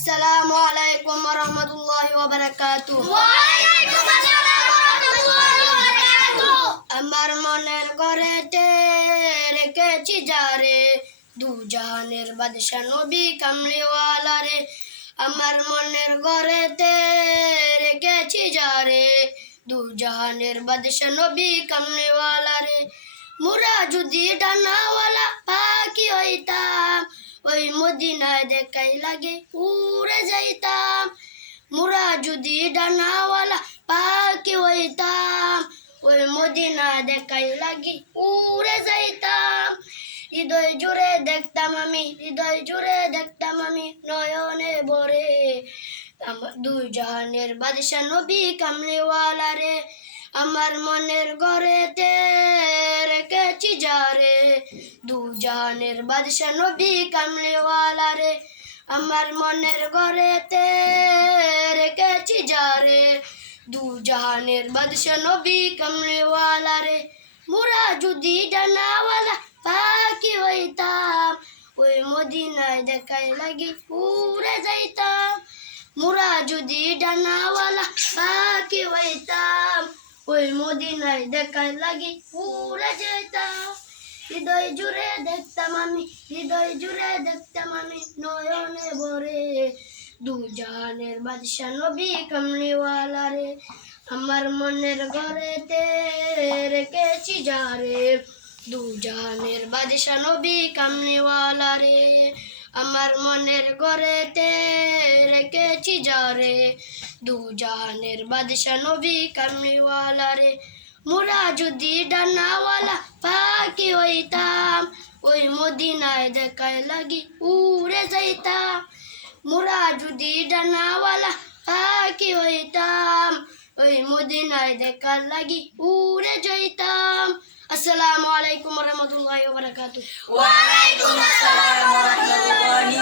আসসালামু আলাইকুম ওয়া রাহমাতুল্লাহি ওয়া বারাকাতুহু। ওয়ালাইকুম আসসালাম ওয়া রাহমাতুল্লাহি ওয়া বারাকাতুহু। আমার মনের ঘরেতে রেখেছি যারে, দু জাহানের বাদশা নবী কামলিওয়ালা রে। আমার মনের ঘরেতে রেখেছি যারে, দু জাহানের বাদশা নবী কামলিওয়ালা রে। মুরা যদি ডানাওয়ালা পাখি হইতাম, ওই মদিনায় দেখাই লাগে উড়ে যাইতাম। মুরা যদি ডানাওয়ালা পাখি হইতাম, ওই মদিনায় দেখাই লাগি উড়ে যাইতাম। হৃদয় জুড়ে দেখতাম আমি, হৃদয় জুড়ে দেখতাম আমি নয়নে ভরে, আমার দুই জাহানের বাদশা নবী কামলিওয়ালা রে। আমার মনের ঘরেতে রেখেছি যারে, দু জাহানের বাদশা নবী কামলিওয়ালা রে। আমার মনের ঘরেতে রেখেছি যারে, দু জাহানের বাদশা নবী কামলিওয়ালা রে। মুরা যদি ডানাওয়ালা পাখি হইতাম, ওই মদিনায় দেখাই লাগি উড়ে যাইতাম। মুরা যদি ডানাওয়ালা পাখি হইতাম, ওই মদিনায় দেখাই লাগি উড়ে যাইতাম। হৃদয় জুড়ে দেখতাম আমি, হৃদয় জুড়ে দেখতাম আমি নয়নে ভরে, দু জাহানের বাদশা নবী কামলিওয়ালা রে। আমার মনের ঘরেতে রেখেছি যারে, দু জাহানের বাদশা নবী কামলিওয়ালা রে। আমার মনের ঘরেতে রেখেছি যারে, দু জাহানের বাদশা নবী কামলিওয়ালা রে। মুরা যদি ডানাওয়ালা পাখি হইতাম, ওই মদিনায় দেখাই লাগি উড়ে যাইতাম। মুরা যদি ডানাওয়ালা পাখি হইতাম, ওই মদিনায় দেখার লাগি উড়ে যাইতাম। আসসালামু আলাইকুম ওয়া রাহমাতুল্লাহি ওয়া বারাকাতুহু। ওয়ালাইকুম আসসালাম ওয়া রাহমাতুল্লাহি